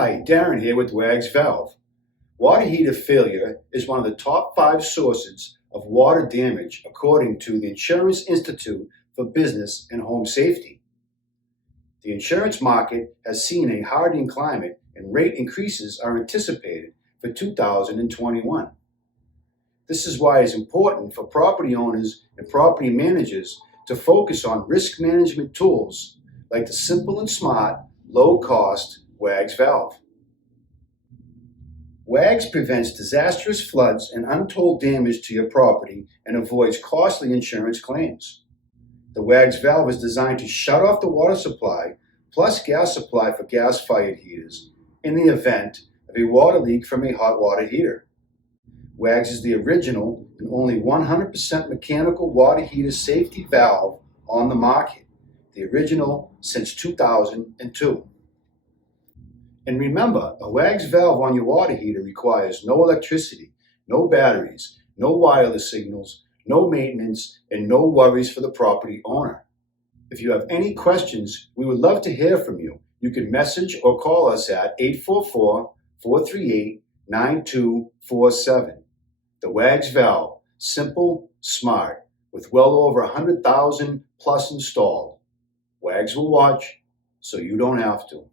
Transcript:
Hi, Darren here with WAGS Valve. Water heater failure is one of the top 5 sources of water damage according to the Insurance Institute for Business and Home Safety. The insurance market has seen a hardening climate and rate increases are anticipated for 2021. This is why it's important for property owners and property managers to focus on risk management tools like the simple and smart, low-cost WAGS valve. WAGS prevents disastrous floods and untold damage to your property and avoids costly insurance claims. The WAGS valve is designed to shut off the water supply plus gas supply for gas-fired heaters in the event of a water leak from a hot water heater. WAGS is the original and only 100% mechanical water heater safety valve on the market, the original since 2002. And remember, a WAGS valve on your water heater requires no electricity, no batteries, no wireless signals, no maintenance, and no worries for the property owner. If you have any questions, we would love to hear from you. You can message or call us at 844-438-9247. The WAGS valve, simple, smart, with well over 100,000 plus installed. WAGS will watch, so you don't have to.